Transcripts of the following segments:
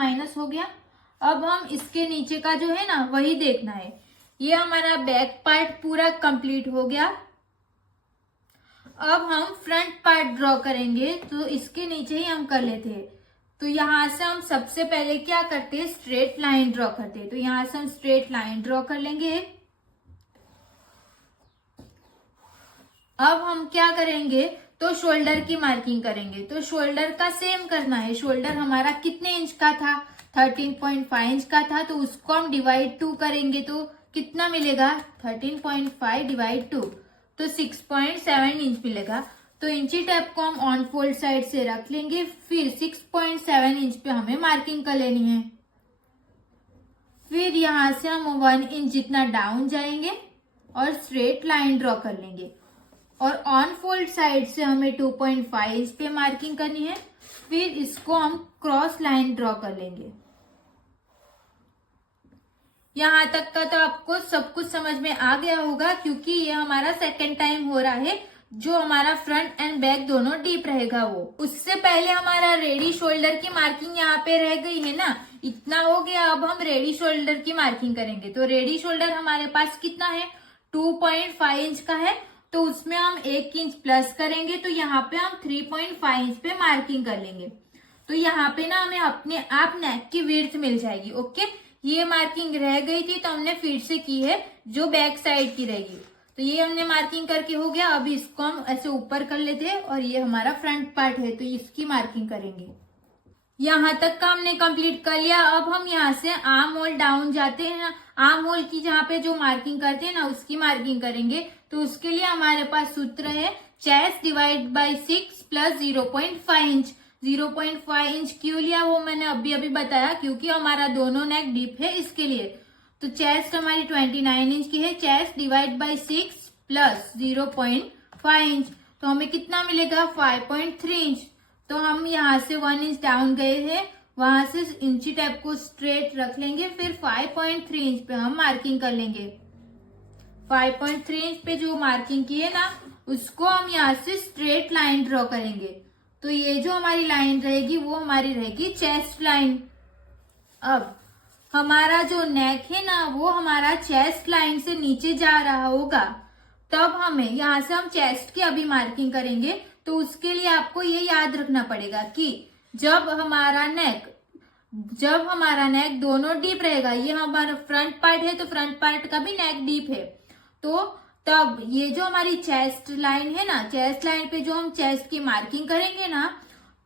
Minus हो गया। अब हम इसके नीचे का जो है ना वही देखना है। ये हमारा बैक पार्ट पूरा कंप्लीट हो गया। अब हम फ्रंट पार्ट ड्रॉ करेंगे, तो इसके नीचे ही हम कर लेते हैं। तो यहां से हम सबसे पहले क्या करते हैं, स्ट्रेट लाइन ड्रॉ करते हैं। तो यहां से हम स्ट्रेट लाइन ड्रॉ कर लेंगे। अब हम क्या करेंगे, तो शोल्डर की मार्किंग करेंगे। तो शोल्डर का सेम करना है। शोल्डर हमारा कितने इंच का था, 13.5 इंच का था। तो उसको हम डिवाइड 2 करेंगे तो कितना मिलेगा, 13.5 डिवाइड 2, तो 6.7 इंच मिलेगा। तो इंची टेप को हम ऑन फोल्ड साइड से रख लेंगे। फिर 6.7 इंच पे हमें मार्किंग कर लेनी है। फिर यहां से हम 1 इंच जितना डाउन जाएंगे और स्ट्रेट लाइन ड्रॉ कर लेंगे। और ऑन फोल्ड साइड से हमें 2.5 इंच पे मार्किंग करनी है। फिर इसको हम क्रॉस लाइन ड्रॉ कर लेंगे। यहां तक का तो आपको सब कुछ समझ में आ गया होगा, क्योंकि ये हमारा सेकेंड टाइम हो रहा है। जो हमारा फ्रंट एंड बैक दोनों डीप रहेगा वो। उससे पहले हमारा रेडी शोल्डर की मार्किंग यहाँ पे रह गई है ना, इतना हो गया। अब हम रेडी शोल्डर की मार्किंग करेंगे। तो रेडी शोल्डर हमारे पास कितना है, 2.5 इंच का है। तो उसमें हम 1 इंच प्लस करेंगे। तो यहाँ पे हम 3.5 इंच पे मार्किंग कर लेंगे। तो यहाँ पे ना हमें अपने आप नेक की विड्थ मिल जाएगी। ओके, ये मार्किंग रह गई थी तो हमने फिर से की है, जो बैक साइड की रहेगी। तो ये हमने मार्किंग करके हो गया। अब इसको हम ऐसे ऊपर कर लेते हैं और ये हमारा फ्रंट पार्ट है, तो इसकी मार्किंग करेंगे। यहाँ तक का हमने कंप्लीट कर लिया। अब हम यहाँ से आर्म होल डाउन जाते हैं ना, आर्म होल की जहाँ पे जो मार्किंग करते हैं ना उसकी मार्किंग करेंगे। तो उसके लिए हमारे पास सूत्र है chest divide by 6 plus 0.5 inch. 0.5 inch क्यों लिया वो मैंने अभी अभी बताया, क्योंकि हमारा दोनों नेक डीप है इसके लिए। तो चेस्ट हमारी 29 इंच की है। Chest divide by 6 plus 0.5 inch, तो हमें कितना मिलेगा, 5.3 इंच। तो हम यहाँ से 1 इंच डाउन गए हैं, वहां से इंची टेप को स्ट्रेट रख लेंगे। फिर 5.3 इंच पे हम मार्किंग कर लेंगे। 5.3 इंच पे जो मार्किंग की है ना, उसको हम यहाँ से स्ट्रेट लाइन ड्रॉ करेंगे। तो ये जो हमारी लाइन रहेगी वो हमारी रहेगी चेस्ट लाइन। अब हमारा जो नेक है ना वो हमारा चेस्ट लाइन से नीचे जा रहा होगा। तब हमें यहाँ से हम चेस्ट की अभी मार्किंग करेंगे। तो उसके लिए आपको ये याद रखना पड़ेगा कि जब हमारा नेक दोनों डीप रहेगा, ये हमारा फ्रंट पार्ट है तो फ्रंट पार्ट का भी नेक डीप है। तो तब ये जो हमारी चेस्ट लाइन है ना, चेस्ट लाइन पे जो हम चेस्ट की मार्किंग करेंगे ना,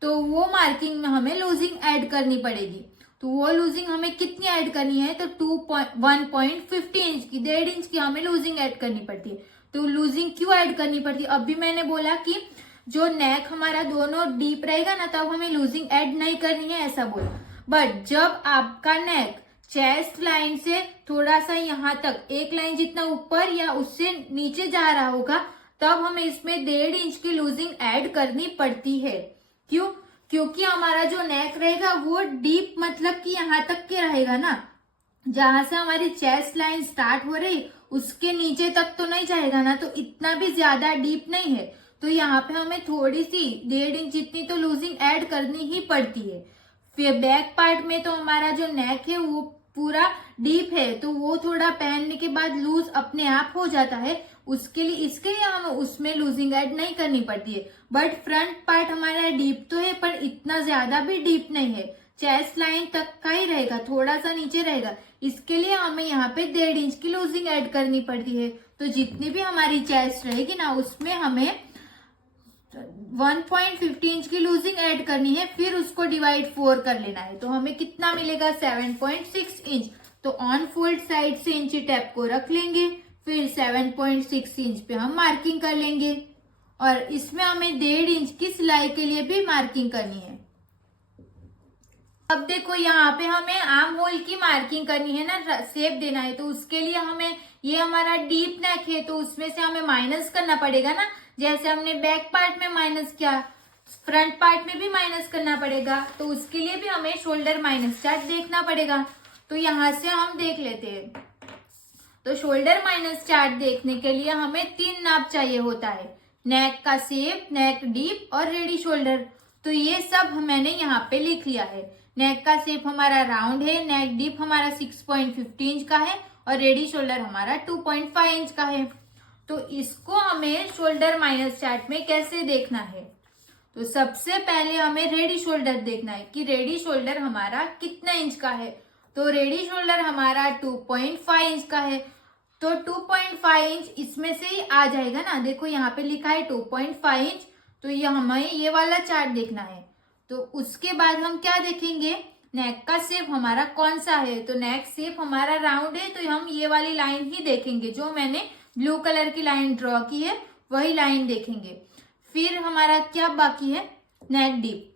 तो वो मार्किंग में हमें लूजिंग ऐड करनी पड़ेगी। तो वो लूजिंग हमें कितनी ऐड करनी है, तो 1.50 इंच की, 1.5 इंच की हमें लूजिंग ऐड करनी पड़ती है। तो लूजिंग क्यों ऐड करनी पड़ती है, अभी मैंने बोला कि जो नेक हमारा दोनों डीप रहेगा ना तब हमें लूजिंग ऐड नहीं करनी है, ऐसा बोला। बट जब आपका नेक चेस्ट लाइन से थोड़ा सा यहाँ तक, एक लाइन जितना ऊपर या उससे नीचे जा रहा होगा, तब हमें इसमें 1.5 इंच की लूजिंग ऐड करनी पड़ती है। क्यों, क्योंकि हमारा जो नेक रहेगा वो डीप मतलब कि यहाँ तक के रहेगा ना, जहां से हमारी चेस्ट लाइन स्टार्ट हो रही उसके नीचे तक तो नहीं जाएगा ना, तो इतना भी ज्यादा डीप नहीं है। तो यहाँ पे हमें थोड़ी सी 1.5 इंच जितनी तो लूजिंग ऐड करनी ही पड़ती है। फिर बैक पार्ट में तो हमारा जो नेक है वो पूरा डीप है, तो वो थोड़ा पहनने के बाद लूज अपने आप हो जाता है। इसके लिए हमें उसमें लूजिंग ऐड नहीं करनी पड़ती है। बट फ्रंट पार्ट हमारा डीप तो है पर इतना ज्यादा भी डीप नहीं है, चेस्ट लाइन तक का ही रहेगा, थोड़ा सा नीचे रहेगा। इसके लिए हमें यहाँ पे 1.5 इंच की लूजिंग ऐड करनी पड़ती है। तो जितनी भी हमारी चेस्ट रहेगी ना उसमें हमें 1.50 इंच की लूजिंग ऐड करनी है। फिर उसको डिवाइड 4 कर लेना है। तो हमें कितना मिलेगा, 7.6 इंच। तो ऑन फोल्ड साइड से इंची टेप को रख लेंगे। फिर 7.6 इंच पे हम मार्किंग कर लेंगे। और इसमें हमें 1.5 इंच की सिलाई के लिए भी मार्किंग करनी है। अब देखो यहाँ पे हमें आर्म होल की मार्किंग करनी है ना, शेप देना है। तो उसके लिए हमें, ये हमारा डीप नेक है तो उसमें से हमें माइनस करना पड़ेगा ना, जैसे हमने बैक पार्ट में माइनस किया, फ्रंट पार्ट में भी माइनस करना पड़ेगा। तो उसके लिए भी हमें शोल्डर माइनस चार्ट देखना पड़ेगा। तो यहाँ से हम देख लेते हैं। तो शोल्डर माइनस चार्ट देखने के लिए हमें 3 नाप चाहिए होता है, नेक का शेप, नेक डीप और रेडी शोल्डर। तो ये सब मैंने यहाँ पे लिख लिया है। नेक का शेप हमारा राउंड है, नेक डीप हमारा 6.50 इंच का है और रेडी शोल्डर हमारा 2.5 इंच का है। तो इसको हमें शोल्डर माइनस चार्ट में कैसे देखना है? तो सबसे पहले हमें रेडी शोल्डर देखना है कि रेडी शोल्डर हमारा कितना इंच का है। तो रेडी शोल्डर हमारा 2.5 इंच का है। तो 2.5 इंच इसमें से ही आ जाएगा ना, देखो यहाँ पे लिखा है 2.5 इंच, तो ये हमें ये वाला चार्ट देखना है। तो उसके बाद हम क्या देखेंगे, नेक का शेप हमारा कौन सा है। तो नेक शेप हमारा राउंड है, तो हम ये वाली लाइन ही देखेंगे, जो मैंने ब्लू कलर की लाइन ड्रॉ की है वही लाइन देखेंगे। फिर हमारा क्या बाकी है, नेक डीप।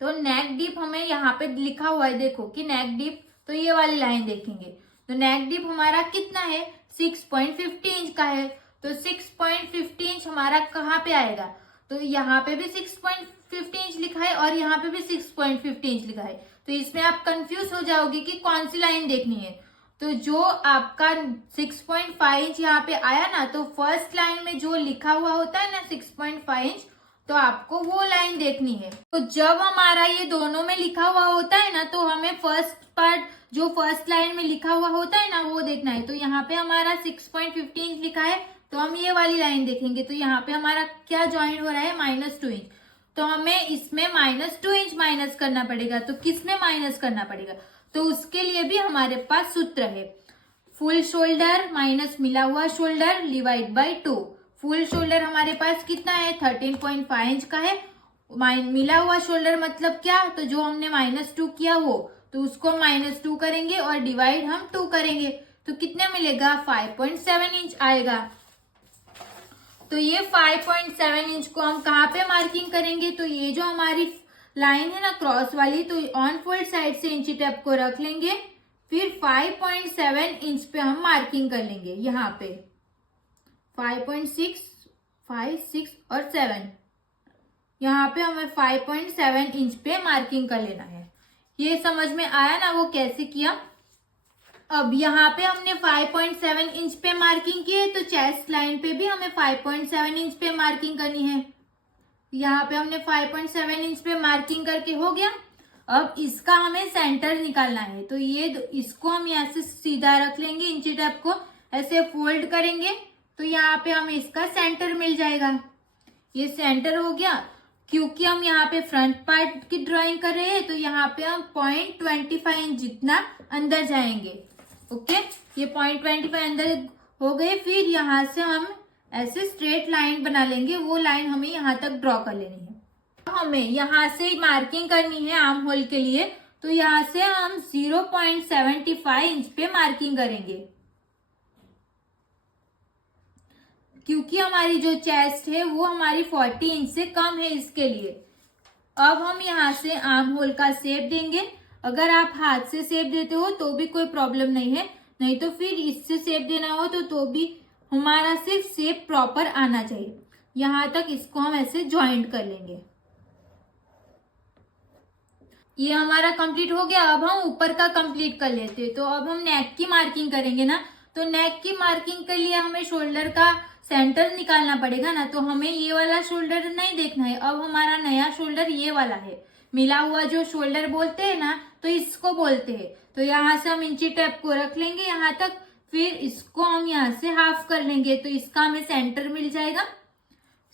तो नेक डीप हमें यहाँ पे लिखा हुआ है, देखो कि नेक डीप, तो ये वाली लाइन देखेंगे। तो नेक डीप हमारा कितना है, 6.50 इंच का है। तो 6.50 इंच हमारा कहाँ पे आएगा, तो यहाँ पे भी 6.50 इंच लिखा है और यहाँ पे भी 6.50 इंच लिखा है। तो इसमें आप कंफ्यूज हो जाओगे कि कौन सी लाइन देखनी है। तो जो आपका 6.5 इंच यहाँ पे आया ना, तो फर्स्ट लाइन में जो लिखा हुआ होता है ना 6.5 इंच, तो आपको वो लाइन देखनी है। तो जब हमारा ये दोनों में लिखा हुआ होता है ना, तो हमें फर्स्ट पार्ट जो फर्स्ट लाइन में लिखा हुआ होता है ना वो देखना है। तो यहाँ पे हमारा 6.50 इंच लिखा है, तो हम ये वाली लाइन देखेंगे। तो यहाँ पे हमारा क्या ज्वाइन हो रहा है, -2 इंच। तो हमें इसमें -2 इंच माइनस करना पड़ेगा। तो किसमें माइनस करना पड़ेगा, तो उसके लिए भी हमारे पास सूत्र है, फुल शोल्डर माइनस मिला हुआ shoulder divide by 2। Full shoulder हमारे पास कितना है, 13.5 इंच का है। मिला हुआ शोल्डर मतलब क्या, तो जो हमने -2 किया वो, तो उसको -2 करेंगे और डिवाइड हम 2 करेंगे, तो कितना मिलेगा, 5.7 इंच आएगा। तो ये 5.7 इंच को हम कहाँ पे मार्किंग करेंगे, तो ये जो हमारी लाइन है ना क्रॉस वाली, तो ऑन फोल्ड साइड से इंची टेप को रख लेंगे, फिर 5.7 इंच पे हम मार्किंग कर लेंगे। यहाँ पे 5.6, 5, 6 और 7, यहाँ पे हमें 5.7 इंच पे मार्किंग कर लेना है। ये समझ में आया ना वो कैसे किया। अब यहाँ पे हमने 5.7 इंच पे मार्किंग की है, तो चेस्ट लाइन पे भी हमें 5.7 इंच पे मार्किंग करनी है। यहाँ पे हमने 5.7 इंच पे मार्किंग करके हो गया। अब इसका हमें सेंटर निकालना है, तो ये इसको हम यहाँ से सीधा रख लेंगे, इंची टेप को ऐसे फोल्ड करेंगे, तो यहाँ पे हमें इसका सेंटर मिल जाएगा। ये सेंटर हो गया। क्योंकि हम यहाँ पे फ्रंट पार्ट की ड्राइंग कर रहे हैं, तो यहाँ पे हम 0.25 इंच जितना अंदर जाएंगे। ओके, ये 0.25 अंदर हो गए। फिर यहाँ से हम ऐसे स्ट्रेट लाइन बना लेंगे, वो लाइन हमें यहाँ तक ड्रॉ कर लेनी है। हमें यहाँ से मार्किंग करनी है आर्म होल के लिए, तो यहाँ से हम 0.75 इंच पे मार्किंग करेंगे, क्योंकि हमारी जो चेस्ट है वो हमारी 40 इंच से कम है, इसके लिए। अब हम यहाँ से आर्म होल का शेप देंगे। अगर आप हाथ से शेप देते हो तो भी कोई प्रॉब्लम नहीं है, नहीं तो फिर इससे शेप देना हो तो भी हमारा सिर्फ शेप प्रॉपर आना चाहिए। यहाँ तक इसको हम ऐसे ज्वाइंट कर लेंगे। ये हमारा कंप्लीट हो गया। अब हम ऊपर का कंप्लीट कर लेते हैं। तो अब हम नेक की मार्किंग करेंगे ना, तो नेक की मार्किंग के लिए हमें शोल्डर का सेंटर निकालना पड़ेगा ना, तो हमें ये वाला शोल्डर नहीं देखना है। अब हमारा नया शोल्डर ये वाला है, मिला हुआ जो शोल्डर बोलते हैं ना, तो इसको बोलते हैं। तो यहाँ से हम इंची टेप को रख लेंगे यहाँ तक, फिर इसको हम यहाँ से हाफ कर लेंगे, तो इसका हमें सेंटर मिल जाएगा।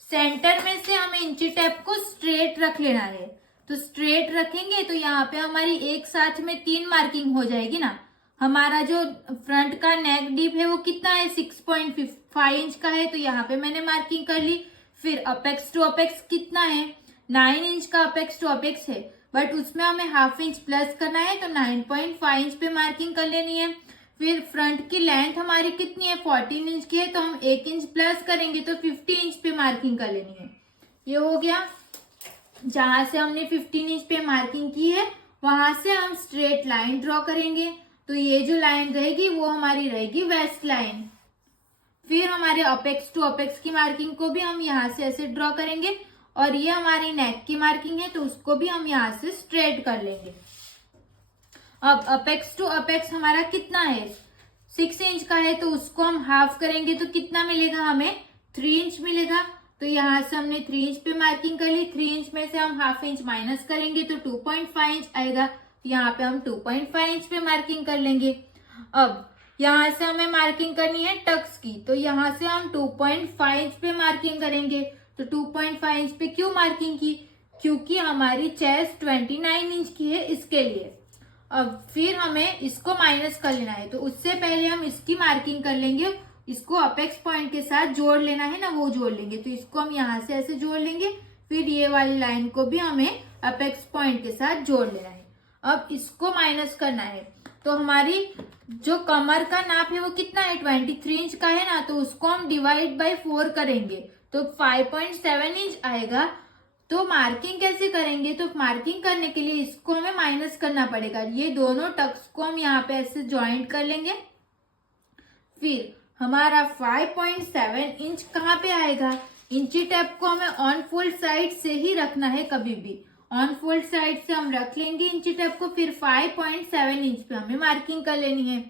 सेंटर में से हमें इंची टेप को स्ट्रेट रख लेना है, तो स्ट्रेट रखेंगे तो यहाँ पे हमारी एक साथ में 3 मार्किंग हो जाएगी ना। हमारा जो फ्रंट का नेक डीप है वो कितना है, 6.5 इंच का है, तो यहाँ पे मैंने मार्किंग कर ली। फिर अपेक्स टू अपेक्स कितना है, 9 इंच का अपेक्स टू अपेक्स है, बट उसमें हमें हाफ इंच प्लस करना है, तो 9.5 इंच पे मार्किंग कर लेनी है। फिर फ्रंट की लेंथ हमारी कितनी है, 14 इंच की है, तो हम 1 इंच प्लस करेंगे, तो 50 इंच पे मार्किंग कर लेनी है। ये हो गया। जहां से हमने 15 इंच पे मार्किंग की है वहां से हम स्ट्रेट लाइन ड्रॉ करेंगे, तो ये जो लाइन रहेगी वो हमारी रहेगी वेस्ट लाइन। फिर हमारे अपेक्स टू अपेक्स की मार्किंग को भी हम यहाँ से ऐसे ड्रॉ करेंगे, और ये हमारी नेक की मार्किंग है, तो उसको भी हम यहाँ से स्ट्रेट कर लेंगे। अब अपेक्स टू अपेक्स हमारा कितना है, 6 इंच का है, तो उसको हम हाफ करेंगे, तो कितना मिलेगा हमें, 3 इंच मिलेगा। तो यहाँ से हमने 3 इंच पे मार्किंग कर ली। 3 इंच में से हम हाफ इंच माइनस करेंगे तो 2.5 इंच आएगा। यहाँ पे हम 2.5 इंच पे मार्किंग कर लेंगे। अब यहाँ से हमें मार्किंग करनी है टक्स की, तो यहाँ से हम 2.5 इंच पे मार्किंग करेंगे। तो 2.5 इंच पे क्यों मार्किंग की? क्योंकि हमारी चेस्ट 29 इंच की है, इसके लिए। अब फिर हमें इसको माइनस कर लेना है, तो उससे पहले हम इसकी मार्किंग कर लेंगे। इसको अपेक्स पॉइंट के साथ जोड़ लेना है ना, वो जोड़ लेंगे। तो इसको हम यहाँ से ऐसे जोड़ लेंगे, फिर ये वाली लाइन को भी हमें अपेक्स पॉइंट के साथ जोड़ लेना है। अब इसको माइनस करना है, तो हमारी जो कमर का नाप है वो कितना है? 23 इंच का है ना, तो उसको हम डिवाइड बाय 4 करेंगे तो 5.7 इंच आएगा। तो मार्किंग कैसे करेंगे? तो मार्किंग करने के लिए इसको हमें माइनस करना पड़ेगा। ये दोनों टक्स को हम यहाँ पे ऐसे ज्वाइंट कर लेंगे। फिर हमारा 5.7 इंच कहाँ पे आएगा? इंची टेप को हमें ऑन फोल्ड साइड से ही रखना है, कभी भी ऑन फोल्ड साइड से हम रख लेंगे इंची टेप को। फिर 5.7 इंच पे हमें मार्किंग कर लेनी है।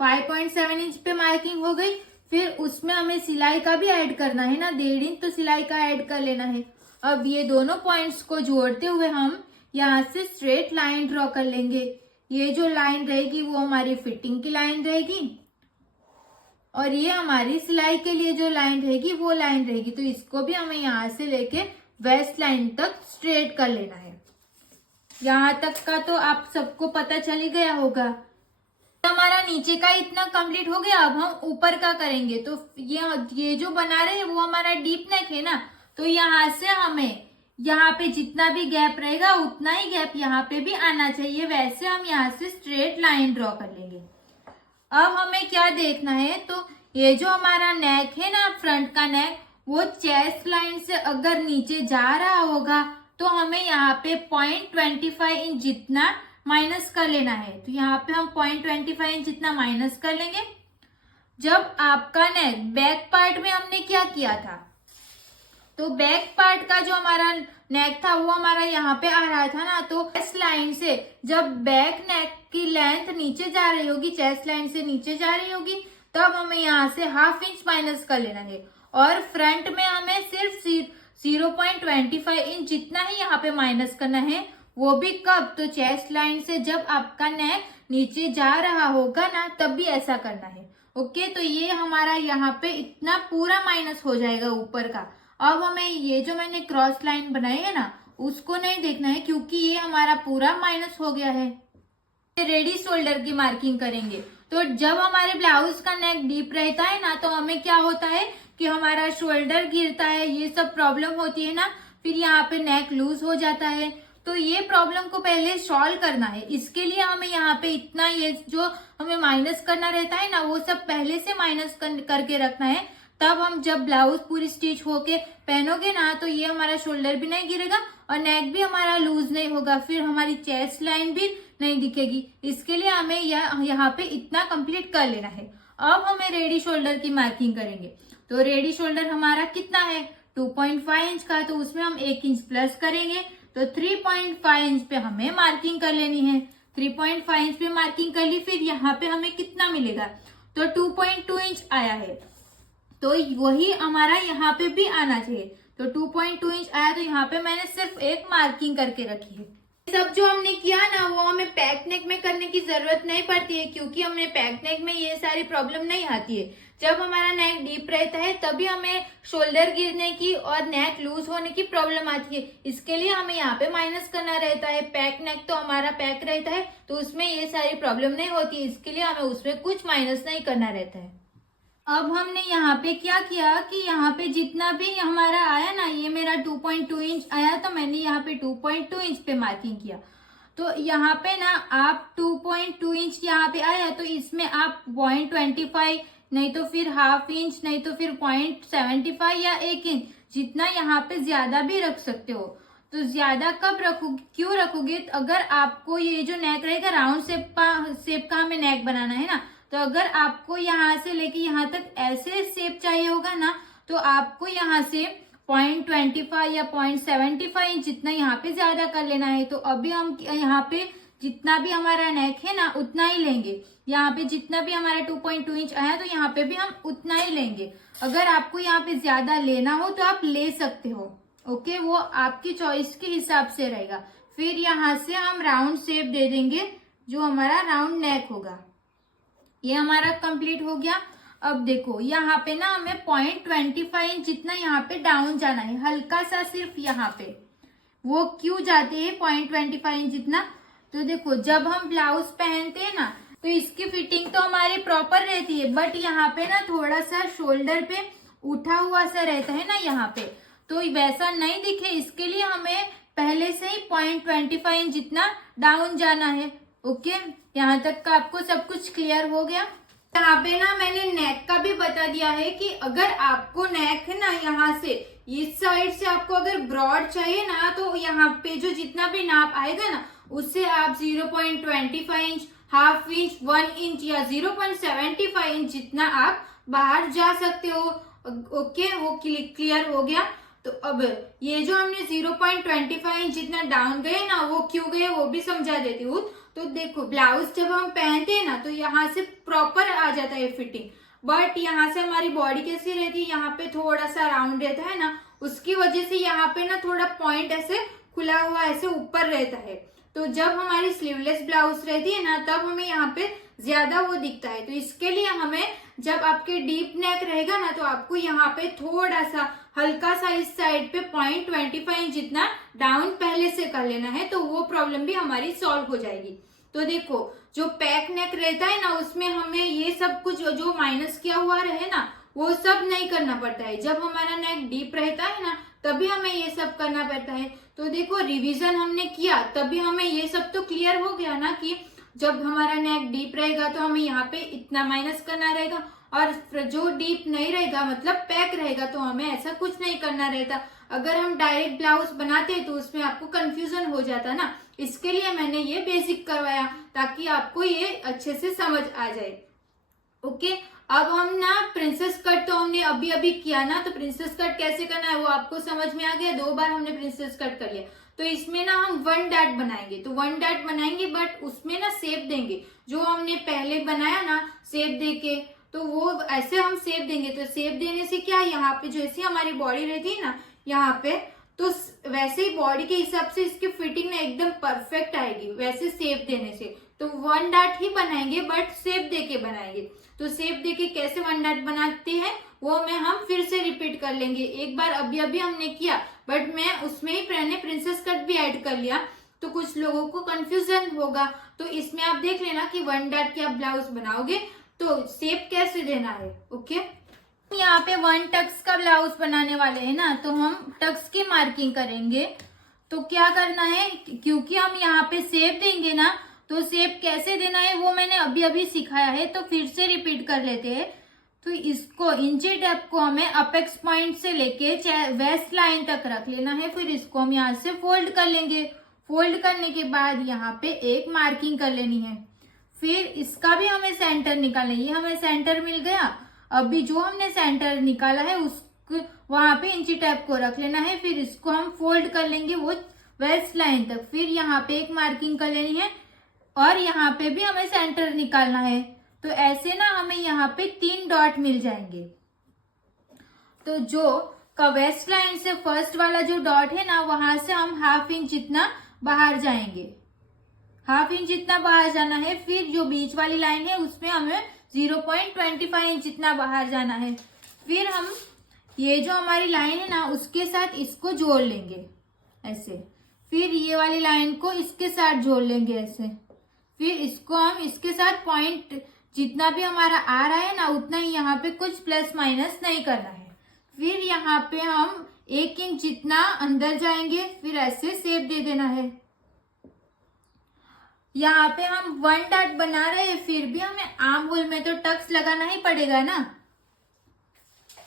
5.7 इंच पे मार्किंग हो गई। फिर उसमें हमें सिलाई का भी ऐड करना है ना, 1.5 इंच तो सिलाई का ऐड कर लेना है। अब ये दोनों पॉइंट्स को जोड़ते हुए हम यहाँ से स्ट्रेट लाइन ड्रॉ कर लेंगे। ये जो लाइन रहेगी वो हमारी फिटिंग की लाइन रहेगी, और ये हमारी सिलाई के लिए जो लाइन रहेगी वो लाइन रहेगी। तो इसको भी हमें यहाँ से लेके वेस्ट लाइन तक स्ट्रेट कर लेना है। यहाँ तक का तो आप सबको पता चल ही गया होगा। हमारा नीचे का इतना कंप्लीट हो गया। अब हम ऊपर का करेंगे। तो ये जो बना रहे हैं वो हमारा डीप नेक है ना, तो यहाँ से हमें यहाँ पे जितना भी गैप रहेगा उतना ही गैप यहाँ पे भी आना चाहिए। वैसे हम यहाँ से स्ट्रेट लाइन ड्रॉ कर लेंगे। अब हमें क्या देखना है, तो ये जो हमारा नेक है ना, फ्रंट का नेक, वो चेस्ट लाइन से अगर नीचे जा रहा होगा तो हमें यहाँ पे 0.25 इंच जितना माइनस कर लेना है। तो यहाँ पे हम 0.25 इंच जितना माइनस कर लेंगे। जब आपका नेक बैक पार्ट में हमने क्या किया था, तो बैक पार्ट का जो हमारा नेक था वो हमारा यहाँ पे आ रहा था ना, तो चेस्ट लाइन से जब बैक नेक की लेंथ नीचे जा रही होगी, चेस्ट लाइन से नीचे जा रही होगी, तब हमें यहाँ से हाफ इंच माइनस कर लेना है। और फ्रंट में हमें सिर्फ 0.25 इंच जितना ही यहाँ पे माइनस करना है। वो भी कब? तो चेस्ट लाइन से जब आपका नेक नीचे जा रहा होगा ना, तब भी ऐसा करना है। ओके, तो ये हमारा यहाँ पे इतना पूरा माइनस हो जाएगा ऊपर का। अब हमें ये जो मैंने क्रॉस लाइन बनाई है ना, उसको नहीं देखना है, क्योंकि ये हमारा पूरा माइनस हो गया है। रेडी शोल्डर की मार्किंग करेंगे। तो जब हमारे ब्लाउज का नेक डीप रहता है ना, तो हमें क्या होता है कि हमारा शोल्डर गिरता है, ये सब प्रॉब्लम होती है ना। फिर यहाँ पे नेक लूज हो जाता है। तो ये प्रॉब्लम को पहले सॉल्व करना है। इसके लिए हमें यहाँ पे इतना, ये जो हमें माइनस करना रहता है ना, वो सब पहले से माइनस करके रखना है। तब हम जब ब्लाउज पूरी स्टिच होके पहनोगे ना, तो ये हमारा शोल्डर भी नहीं गिरेगा और नेक भी हमारा लूज नहीं होगा। फिर हमारी चेस्ट लाइन भी नहीं दिखेगी। इसके लिए हमें यहाँ पे इतना कंप्लीट कर लेना है। अब हमें रेडी शोल्डर की मार्किंग करेंगे। तो रेडी शोल्डर हमारा कितना है? 2.5 इंच का, तो उसमें हम 1 इंच प्लस करेंगे। तो 3.5 इंच पे हमें मार्किंग कर लेनी है। 3.5 इंच पे मार्किंग कर ली। फिर यहाँ पे हमें कितना मिलेगा? तो 2.2 इंच आया है, तो वही हमारा यहाँ पे भी आना चाहिए। तो 2.2 इंच आया, तो यहाँ पे मैंने सिर्फ एक मार्किंग करके रखी है। सब जो हमने किया ना, वो हमें पैक नेक में करने की जरूरत नहीं पड़ती है, क्योंकि हमें पैक नेक में ये सारी प्रॉब्लम नहीं आती है। जब हमारा नेक डीप रहता है तभी हमें शोल्डर गिरने की और नेक लूज होने की प्रॉब्लम आती है। इसके लिए हमें यहाँ पे माइनस करना रहता है। पैक नेक तो हमारा पैक रहता है, तो उसमें ये सारी प्रॉब्लम नहीं होती। इसके लिए हमें उसमें कुछ माइनस नहीं करना रहता है। अब हमने यहाँ पे क्या किया कि यहाँ पे जितना भी हमारा आया ना, ये मेरा 2.2 इंच आया, तो मैंने यहाँ पे 2.2 इंच पे मार्किंग किया। तो यहाँ पे ना आप 2.2 इंच यहाँ पे आया, तो इसमें आप 0.25 नहीं तो फिर हाफ इंच नहीं तो फिर 0.75 या 1 इंच जितना यहाँ पे ज्यादा भी रख सकते हो। तो ज्यादा कब रखोगे, क्यों रखोगे? तो अगर आपको ये जो नेक रहेगा राउंड शेप का हमें नेक बनाना है ना, तो अगर आपको यहाँ से लेके यहाँ तक ऐसे शेप चाहिए होगा ना, तो आपको यहाँ से 0.25 या 0.75 इंच जितना यहाँ पे ज्यादा कर लेना है। तो अभी हम यहाँ पे जितना भी हमारा नेक है ना उतना ही लेंगे। यहाँ पे जितना भी हमारा 2.2 इंच आया तो यहाँ पे भी हम उतना ही लेंगे। अगर आपको यहाँ पे ज्यादा लेना हो तो आप ले सकते हो, ओके, वो आपकी चॉइस के हिसाब से रहेगा। फिर यहाँ से हम राउंड शेप दे देंगे, जो हमारा राउंड नेक होगा। ये हमारा कंप्लीट हो गया। अब देखो यहाँ पे ना हमें 0.25 इंच जितना यहाँ पे डाउन जाना है, हल्का सा सिर्फ यहाँ पे। वो क्यों जाते हैं 0.25 इंच जितना? तो देखो जब हम ब्लाउज पहनते हैं ना तो इसकी फिटिंग तो हमारी प्रॉपर रहती है, बट यहाँ पे ना थोड़ा सा शोल्डर पे उठा हुआ सा रहता है ना यहाँ पे, तो वैसा नहीं दिखे इसके लिए हमें पहले से ही 0.25 इंच जितना डाउन जाना है। ओके, यहाँ तक का आपको सब कुछ क्लियर हो गया। यहाँ पे ना मैंने नेक का भी बता दिया है कि अगर आपको नेक है ना यहाँ से इस साइड से आपको अगर ब्रॉड चाहिए ना तो यहाँ पे जो जितना भी नाप आएगा ना उससे आप 0.25 इंच, हाफ इंच, 1 इंच या 0.75 इंच जितना आप बाहर जा सकते हो। ओके, वो क्लियर हो गया। तो अब ये जो हमने 0.25 इंच जितना डाउन गए ना वो क्यों गए वो भी समझा देती हूँ। तो देखो ब्लाउज जब हम पहनते हैं ना तो यहाँ से प्रॉपर आ जाता है फिटिंग, बट यहाँ से हमारी बॉडी कैसी रहती है, यहाँ पे थोड़ा सा राउंड रहता है ना, उसकी वजह से यहाँ पे ना थोड़ा पॉइंट ऐसे खुला हुआ ऐसे ऊपर रहता है। तो जब हमारी स्लीवलेस ब्लाउज रहती है ना तब हमें यहाँ पे ज्यादा वो दिखता है। तो इसके लिए हमें जब आपके डीप नेक रहेगा ना तो आपको यहाँ पे थोड़ा सा हल्का सा इस साइड पे 0.25 इंच जितना डाउन पहले से कर लेना है, तो वो प्रॉब्लम भी हमारी सॉल्व हो जाएगी। तो देखो जो पैक नेक रहता है ना उसमें हमें ये सब कुछ जो माइनस किया हुआ रहे ना वो सब नहीं करना पड़ता है। जब हमारा नेक डीप रहता है ना तभी हमें ये सब करना पड़ता है। तो देखो रिवीजन हमने किया तभी हमें ये सब तो क्लियर हो गया ना कि जब हमारा नेक डीप रहेगा तो हमें यहाँ पे इतना माइनस करना रहेगा, और जो डीप नहीं रहेगा मतलब पैक रहेगा तो हमें ऐसा कुछ नहीं करना रहता। अगर हम डायरेक्ट ब्लाउज बनाते तो उसमें आपको कंफ्यूजन हो जाता ना, इसके लिए मैंने ये बेसिक करवाया ताकि आपको ये अच्छे से समझ आ जाए। ओके, अब हम ना प्रिंसेस कट तो हमने अभी अभी किया ना, तो प्रिंसेस कट कैसे करना है वो आपको समझ में आ गया। 2 बार हमने प्रिंसेस कट कर लिया। तो इसमें ना हम 1 डैट बनाएंगे, तो 1 डैट बनाएंगे बट उसमें ना शेप देंगे जो हमने पहले बनाया ना शेप देके, तो वो ऐसे हम शेप देंगे। तो शेप देने से क्या, यहाँ पे जैसे हमारी बॉडी रहती है ना यहाँ पे, तो वैसे ही बॉडी के हिसाब से इसकी फिटिंग ना एकदम परफेक्ट आएगी वैसे शेप देने से। तो 1 डैट ही बनाएंगे बट शेप देके बनाएंगे। तो शेप देके कैसे 1 डैट बनाते हैं वो मैं हम फिर से रिपीट कर लेंगे। एक बार अभी अभी हमने किया बट मैं उसमें ही मैंने प्रिंसेस कट भी ऐड कर लिया, तो कुछ लोगों को कंफ्यूजन होगा। तो इसमें आप देख लेना कि 1 डैट के आप ब्लाउज बनाओगे तो शेप कैसे देना है। ओके, यहाँ पे 1 टक्स का ब्लाउज बनाने वाले हैं ना, तो हम टक्स की मार्किंग करेंगे। तो क्या करना है, क्योंकि हम यहाँ पे शेप देंगे ना, तो शेप कैसे देना है वो मैंने अभी अभी सिखाया है, तो फिर से रिपीट कर लेते हैं। तो इसको इंची टेप को हमें अपेक्स पॉइंट से लेके वेस्ट लाइन तक रख लेना है। फिर इसको हम यहाँ से फोल्ड कर लेंगे। फोल्ड करने के बाद यहाँ पे एक मार्किंग कर लेनी है। फिर इसका भी हमें सेंटर निकालना है। ये हमें सेंटर मिल गया। अभी जो हमने सेंटर निकाला है उसको वहां पे इंची टेप को रख लेना है। फिर इसको हम फोल्ड कर लेंगे वो वेस्ट लाइन तक। फिर यहाँ पे एक मार्किंग कर लेनी है और यहाँ पे भी हमें सेंटर निकालना है। तो ऐसे ना हमें यहाँ पे 3 डॉट मिल जाएंगे। तो जो का वेस्ट लाइन से फर्स्ट वाला जो डॉट है ना वहां से हम ½ इंच जितना बाहर जाएंगे। ½ इंच जितना बाहर जाना है। फिर जो बीच वाली लाइन है उसमें हमें 0.25 इंच जितना बाहर जाना है। फिर हम ये जो हमारी लाइन है ना उसके साथ इसको जोड़ लेंगे ऐसे। फिर ये वाली लाइन को इसके साथ जोड़ लेंगे ऐसे। फिर इसको हम इसके साथ पॉइंट जितना भी हमारा आ रहा है ना उतना ही यहाँ पे कुछ प्लस माइनस नहीं करना है। फिर यहाँ पे हम 1 इंच जितना अंदर जाएंगे। फिर ऐसे शेप दे देना है। यहाँ पे हम 1 डॉट बना रहे हैं, फिर भी हमें आर्म होल में तो टक्स लगाना ही पड़ेगा ना।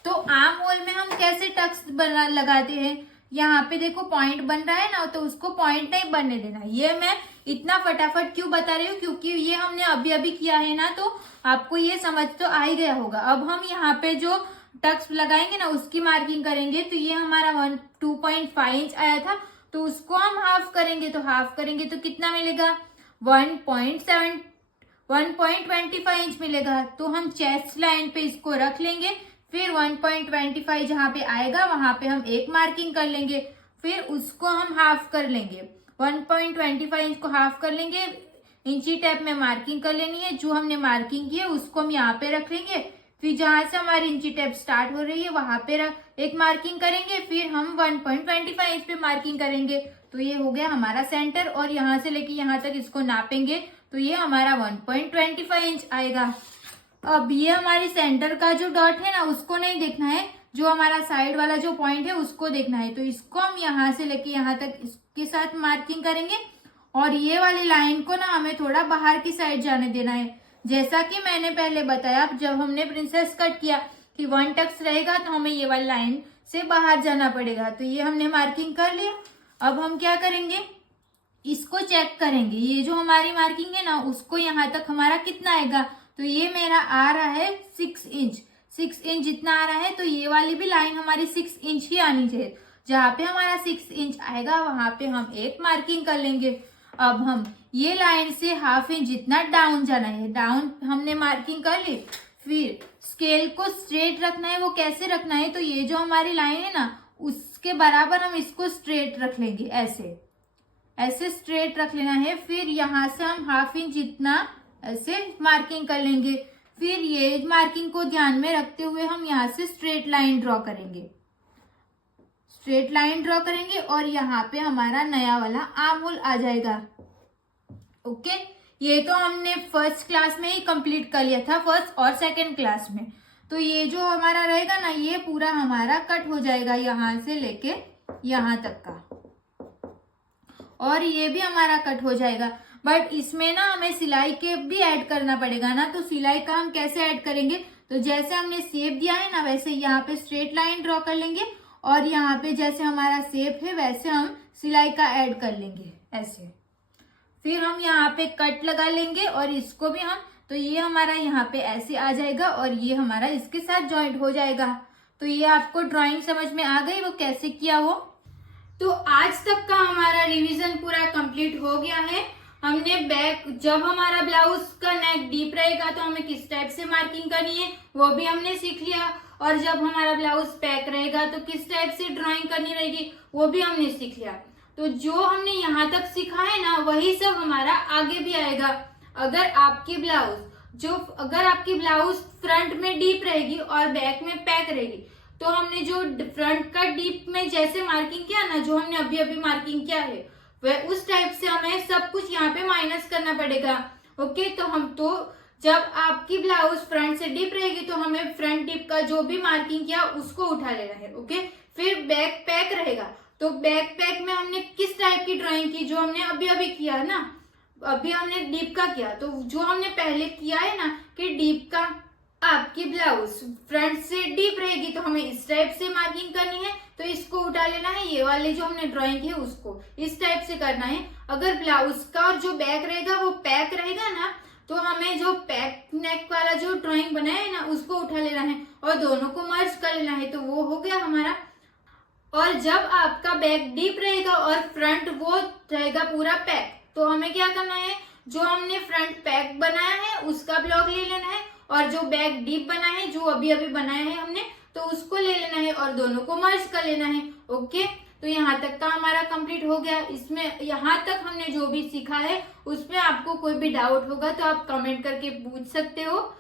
तो आर्म होल में हम कैसे टक्स लगाते हैं, यहाँ पे देखो पॉइंट बन रहा है ना, तो उसको पॉइंट नहीं बनने देना। ये मैं इतना फटाफट क्यों बता रही हूँ, क्योंकि ये हमने अभी अभी किया है ना, तो आपको ये समझ तो आ ही गया होगा। अब हम यहाँ पे जो टक्स लगाएंगे ना उसकी मार्किंग करेंगे। तो ये हमारा 2.5 इंच आया था, तो उसको हम हाफ करेंगे। तो हाफ करेंगे तो कितना मिलेगा, 1.25 इंच मिलेगा। तो हम चेस्ट लाइन पे इसको रख लेंगे, फिर 1.25 जहाँ पे आएगा वहां पे हम एक मार्किंग कर लेंगे, फिर उसको हम हाफ कर लेंगे। 1.25 इंच को हाफ कर लेंगे, इंची टेप में मार्किंग कर लेनी है। जो हमने मार्किंग की है उसको हम यहाँ पे रख लेंगे, फिर जहां से हमारी इंची टेप स्टार्ट हो रही है वहां पे एक मार्किंग करेंगे, फिर हम 1.25 इंच पे मार्किंग करेंगे। तो ये हो गया हमारा सेंटर, और यहाँ से लेके यहाँ तक इसको नापेंगे तो ये हमारा 1.25 इंच आएगा। अब ये हमारी सेंटर का जो डॉट है ना उसको नहीं देखना है, जो हमारा साइड वाला जो पॉइंट है उसको देखना है। तो इसको हम यहाँ से लेके यहाँ तक इसके साथ मार्किंग करेंगे, और ये वाली लाइन को ना हमें थोड़ा बाहर की साइड जाने देना है। जैसा कि मैंने पहले बताया, जब हमने प्रिंसेस कट किया कि 1 टक्स रहेगा तो हमें ये वाली लाइन से बाहर जाना पड़ेगा। तो ये हमने मार्किंग कर लिया। अब हम क्या करेंगे, इसको चेक करेंगे। ये जो हमारी मार्किंग है ना उसको यहाँ तक हमारा कितना आएगा, तो ये मेरा आ रहा है 6 इंच। 6 इंच जितना आ रहा है तो ये वाली भी लाइन हमारी 6 इंच ही आनी चाहिए। जहाँ पे हमारा 6 इंच आएगा वहां पे हम एक मार्किंग कर लेंगे। अब हम ये लाइन से हाफ इंच जितना डाउन जाना है, डाउन हमने मार्किंग कर ली। फिर स्केल को स्ट्रेट रखना है। वो कैसे रखना है, तो ये जो हमारी लाइन है ना उसके बराबर हम इसको स्ट्रेट रख लेंगे, ऐसे ऐसे स्ट्रेट रख लेना है। फिर यहाँ से हम हाफ इंच जितना ऐसे मार्किंग कर लेंगे। फिर ये मार्किंग को ध्यान में रखते हुए हम यहाँ से स्ट्रेट लाइन ड्रॉ करेंगे, स्ट्रेट लाइन ड्रॉ करेंगे, और यहाँ पे हमारा नया वाला आर्म होल आ जाएगा। ओके, ये तो हमने फर्स्ट क्लास में ही कंप्लीट कर लिया था, फर्स्ट और सेकंड क्लास में। तो ये जो हमारा रहेगा ना ये पूरा हमारा कट हो जाएगा यहाँ से लेके यहाँ तक का, और ये भी हमारा कट हो जाएगा। बट इसमें ना हमें सिलाई के भी ऐड करना पड़ेगा ना। तो सिलाई का हम कैसे ऐड करेंगे, तो जैसे हमने शेप दिया है ना वैसे यहाँ पे स्ट्रेट लाइन ड्रॉ कर लेंगे, और यहाँ पे जैसे हमारा शेप है वैसे हम सिलाई का ऐड कर लेंगे ऐसे। फिर हम यहाँ पे कट लगा लेंगे, और इसको भी हम, तो ये हमारा यहाँ पे ऐसे आ जाएगा, और ये हमारा इसके साथ जॉइंट हो जाएगा। तो ये आपको ड्राइंग समझ में आ गई वो कैसे किया हो। तो आज तक का हमारा रिवीजन पूरा कंप्लीट हो गया है। हमने बैक, जब हमारा ब्लाउज का नेक डीप रहेगा तो हमें किस टाइप से मार्किंग करनी है वो भी हमने सीख लिया, और जब हमारा ब्लाउज पैक रहेगा तो किस टाइप से ड्राइंग करनी रहेगी वो भी हमने सीख लिया। तो जो हमने यहाँ तक सीखा है ना वही सब हमारा आगे भी आएगा। अगर आपकी ब्लाउज फ्रंट में डीप रहेगी और बैक में पैक रहेगी, तो हमने जो फ्रंट का डीप में जैसे मार्किंग किया ना, जो हमने अभी अभी मार्किंग किया है वह उस टाइप से हमें सब कुछ यहाँ पे माइनस करना पड़ेगा। ओके, तो जब आपकी ब्लाउज फ्रंट से डीप रहेगी तो हमें फ्रंट डीप का जो भी मार्किंग किया उसको उठा लेना है। ओके, फिर बैक पैक रहेगा, तो बैक पैक में हमने किस टाइप की ड्राइंग की, जो हमने अभी अभी किया ना, अभी हमने डीप का किया। तो जो हमने पहले किया है ना कि डीप का, आपकी ब्लाउज फ्रंट से डीप रहेगी तो हमें इस टाइप से मार्किंग करनी है, तो इसको उठा लेना है। ये वाले जो हमने ड्राइंग की है उसको इस टाइप से करना है। अगर ब्लाउज का और जो बैक रहेगा वो पैक रहेगा ना, तो हमें जो पैक नेक वाला जो ड्राइंग बनाया है ना उसको उठा लेना है और दोनों को मर्ज कर लेना है। तो वो हो गया हमारा। और जब आपका बैक डीप रहेगा और फ्रंट वो रहेगा पूरा पैक, तो हमें क्या करना है, जो हमने फ्रंट पैक बनाया है उसका ब्लॉक ले लेना है, और जो बैक डीप बना है जो अभी अभी बनाया है हमने, तो उसको ले लेना है और दोनों को मर्ज कर लेना है। ओके, तो यहाँ तक का हमारा कंप्लीट हो गया। इसमें यहाँ तक हमने जो भी सीखा है उसमें आपको कोई भी डाउट होगा तो आप कमेंट करके पूछ सकते हो।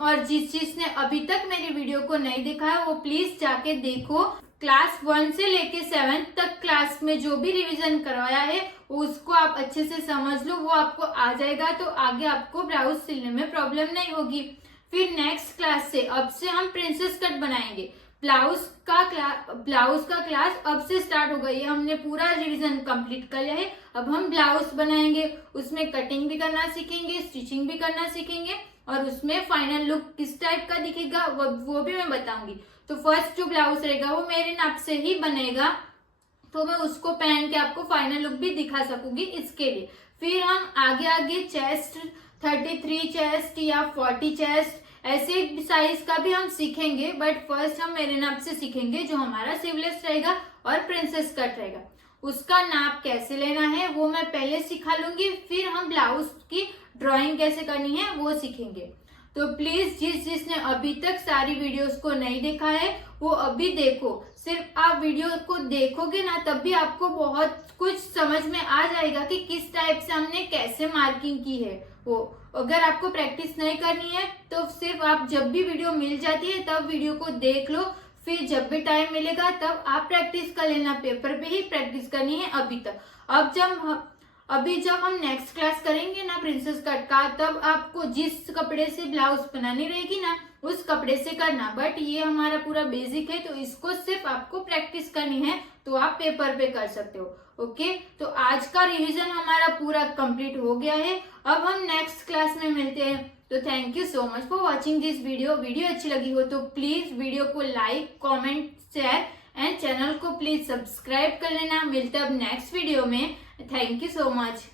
और जिस ने अभी तक मेरी वीडियो को नहीं देखा है वो प्लीज जाके देखो। क्लास 1 से लेके 7 तक क्लास में जो भी रिवीजन करवाया है उसको आप अच्छे से समझ लो, वो आपको आ जाएगा, तो आगे आपको ब्लाउज सिलने में प्रॉब्लम नहीं होगी। फिर नेक्स्ट क्लास से, अब से हम प्रिंसेस कट बनाएंगे। ब्लाउज का क्लास अब से स्टार्ट होगा। ये हमने पूरा रिवीजन कंप्लीट कर लिया है। अब हम ब्लाउज बनाएंगे, उसमें कटिंग भी करना सीखेंगे, स्टिचिंग भी करना सीखेंगे, और उसमें फाइनल लुक किस टाइप का दिखेगा वो भी मैं बताऊंगी। तो फर्स्ट जो ब्लाउज रहेगा वो मेरे नाप से ही बनेगा, तो मैं उसको पहन के आपको फाइनल लुक भी दिखा सकूंगी इसके लिए। फिर हम आगे चेस्ट 33 चेस्ट या 40 चेस्ट ऐसे साइज का भी हम सीखेंगे, बट फर्स्ट हम मेरे नाप से सीखेंगे जो हमारा स्लीवलेस रहेगा और प्रिंसेस कट रहेगा। उसका नाप कैसे लेना है वो मैं पहले सिखा लूंगी, फिर हम ब्लाउज की ड्राइंग कैसे करनी है वो सीखेंगे। तो प्लीज जिसने अभी तक सारी वीडियोस को नहीं देखा है वो अभी देखो। सिर्फ आप वीडियो को देखोगे ना तब भी आपको बहुत कुछ समझ में आ जाएगा कि किस टाइप से हमने कैसे मार्किंग की है वो। अगर आपको प्रैक्टिस नहीं करनी है तो सिर्फ आप जब भी वीडियो मिल जाती है तब वीडियो को देख लो, फिर जब भी टाइम मिलेगा तब आप प्रैक्टिस कर लेना। पेपर पे ही प्रैक्टिस करनी है अभी तक। अभी जब हम नेक्स्ट क्लास करेंगे ना प्रिंसेस कट का, तब आपको जिस कपड़े से ब्लाउज बनानी रहेगी ना उस कपड़े से करना। बट ये हमारा पूरा बेसिक है तो इसको सिर्फ आपको प्रैक्टिस करनी है, तो आप पेपर पे कर सकते हो। ओके, तो आज का रिवीजन हमारा पूरा कंप्लीट हो गया है। अब हम नेक्स्ट क्लास में मिलते हैं। तो thank you so much for watching this video. Video अच्छी लगी हो तो प्लीज वीडियो को like, comment, share and channel को प्लीज सब्सक्राइब कर लेना। मिलते अब नेक्स्ट वीडियो में। Thank you so much.